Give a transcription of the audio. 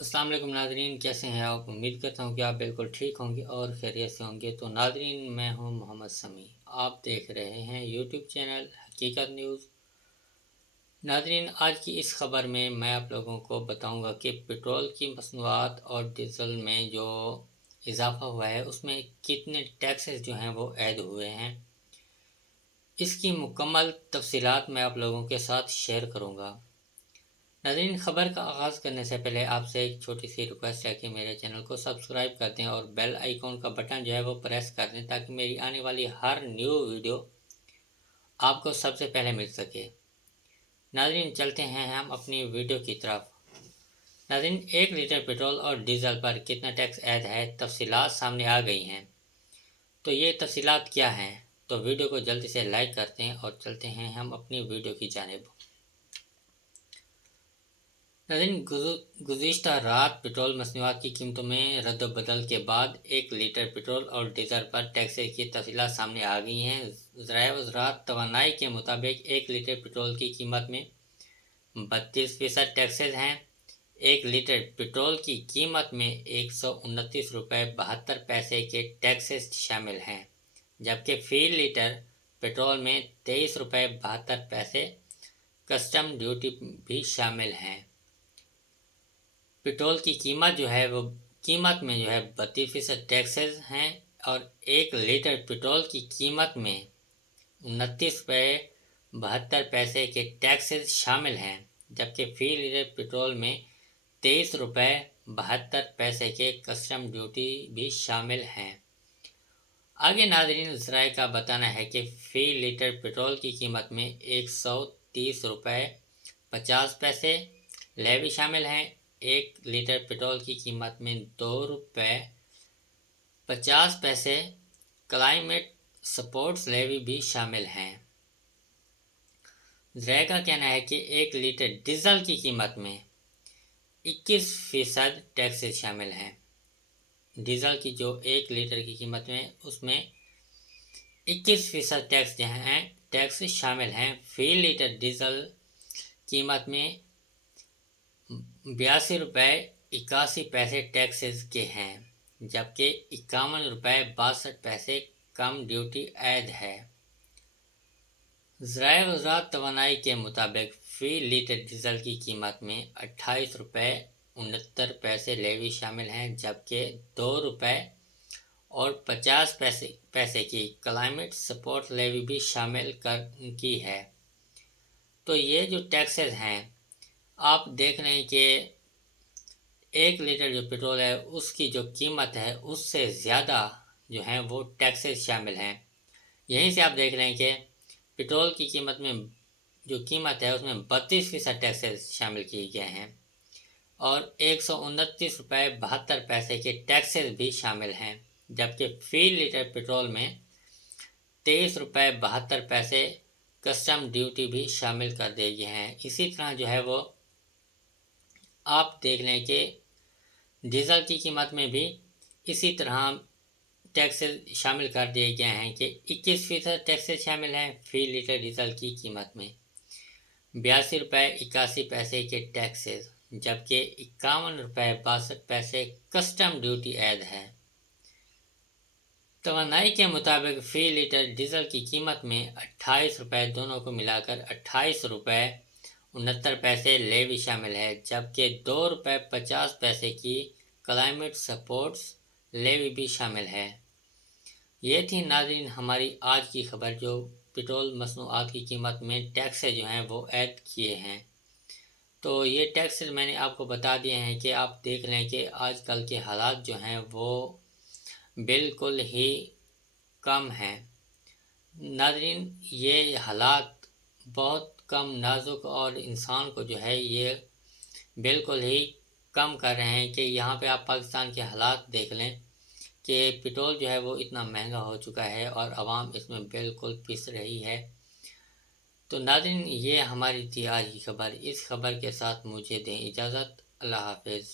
अस्सलाम वालेकुम नाज़रीन, कैसे हैं आप? उम्मीद करता हूँ कि आप बिल्कुल ठीक होंगे और खैरियत से होंगे। तो नाज़रीन, मैं हूँ मोहम्मद समी। आप देख रहे हैं यूट्यूब चैनल हकीकत न्यूज़। नाज़रीन, आज की इस खबर में मैं आप लोगों को बताऊंगा कि पेट्रोल की मसनूआत और डीज़ल में जो इजाफ़ा हुआ है उसमें कितने टैक्सेस जो हैं वो ऐड हुए हैं। इसकी मुकम्मल तफसीलात मैं आप लोगों के साथ शेयर करूँगा। नाज़रीन, खबर का आगाज़ करने से पहले आपसे एक छोटी सी रिक्वेस्ट है कि मेरे चैनल को सब्सक्राइब कर दें और बेल आइकॉन का बटन जो है वो प्रेस कर दें ताकि मेरी आने वाली हर न्यू वीडियो आपको सबसे पहले मिल सके। नाज़रीन, चलते हैं हम अपनी वीडियो की तरफ। नाज़रीन, 1 लीटर पेट्रोल और डीजल पर कितना टैक्स ऐड है, तफसीलात सामने आ गई हैं। तो ये तफसीलात क्या हैं? तो वीडियो को जल्दी से लाइक करते हैं और चलते हैं हम अपनी वीडियो की जानिब। नाज़रीन, गुज़िश्ता रात पेट्रोल मसनूआत की कीमतों में रद्द-बदल के बाद 1 लीटर पेट्रोल और डीजल पर टैक्सेस की तफसीलात सामने आ गई हैं। ज़राए वज़ारत तवानाई के मुताबिक 1 लीटर पेट्रोल की कीमत में 32% टैक्सेस हैं। 1 लीटर पेट्रोल की कीमत में 129 रुपये 72 पैसे के टैक्सेस शामिल हैं, जबकि फ़ी लीटर पेट्रोल में 23 रुपये 72 पैसे कस्टम ड्यूटी भी शामिल हैं। पेट्रोल की कीमत जो है वो कीमत में जो है 32% टैक्सेस हैं और 1 लीटर पेट्रोल की कीमत में 29 रुपये 72 पैसे के टैक्सेस शामिल हैं, जबकि फ़ी लीटर पेट्रोल में 23 रुपये 72 पैसे के कस्टम ड्यूटी भी शामिल हैं। आगे नाज़रीन, ज़राए का बताना है कि फ़ी लीटर पेट्रोल की कीमत में 130 रुपये 50 पैसे लेवी शामिल हैं। 1 लीटर पेट्रोल की कीमत में 2 रुपये 50 पैसे क्लाइमेट सपोर्ट्स लेवी भी शामिल हैं। ज़राए का कहना है कि 1 लीटर डीजल की कीमत में 21% टैक्सेस शामिल हैं। डीजल की जो 1 लीटर की कीमत में उसमें 21% टैक्स जो हैं टैक्स शामिल हैं। फ़ी लीटर डीजल कीमत में 82 रुपये 81 पैसे टैक्सेस के हैं, जबकि 51 रुपये 62 पैसे कम ड्यूटी ऐड है। ज़राए वज़ारत तवानाई के मुताबिक फ़ी लीटर डीजल की कीमत में 28 रुपये 69 पैसे लेवी शामिल हैं, जबकि 2 रुपये और 50 पैसे की क्लाइमेट सपोर्ट लेवी भी शामिल की है। तो ये जो टैक्सेस हैं आप देख रहे हैं कि 1 लीटर जो पेट्रोल है उसकी जो कीमत है उससे ज़्यादा जो हैं वो टैक्सेस शामिल हैं। यहीं से आप देख रहे हैं कि पेट्रोल की कीमत में जो कीमत है उसमें 32% टैक्सेस शामिल किए गए हैं और 129 रुपये 72 पैसे के टैक्सेस भी शामिल हैं, जबकि फ़ी लीटर पेट्रोल में 23 रुपये 72 पैसे कस्टम ड्यूटी भी शामिल कर दिए गए हैं। इसी तरह जो है वो आप देख लें कि डीजल की कीमत में भी इसी तरह टैक्सेस शामिल कर दिए गए हैं कि 21% टैक्सेस शामिल हैं फ़ी लीटर डीजल की कीमत में। 82 रुपये 81 पैसे के टैक्सेस, जबकि 51 रुपये 62 पैसे कस्टम ड्यूटी ऐड है। तवानाई के मुताबिक फ़ी लीटर डीजल की कीमत में 28 रुपये दोनों को मिलाकर 28 रुपये 69 पैसे लेवी शामिल है, जबकि 2 रुपये 50 पैसे की क्लाइमेट सपोर्ट्स लेवी भी शामिल है। ये थी नाज़रीन हमारी आज की खबर, जो पेट्रोल मसनूआत की कीमत में टैक्स जो हैं वो ऐड किए हैं। तो ये टैक्स मैंने आपको बता दिए हैं कि आप देख लें कि आजकल के हालात जो हैं वो बिल्कुल ही कम हैं। नाज़रीन, ये हालात बहुत कम नाजुक और इंसान को जो है ये बिल्कुल ही कम कर रहे हैं कि यहाँ पे आप पाकिस्तान के हालात देख लें कि पेट्रोल जो है वो इतना महंगा हो चुका है और आवाम इसमें बिल्कुल पिस रही है। तो नाज़रीन, ये हमारी थी आज की खबर। इस खबर के साथ मुझे दें इजाज़त। अल्लाह हाफ़िज़।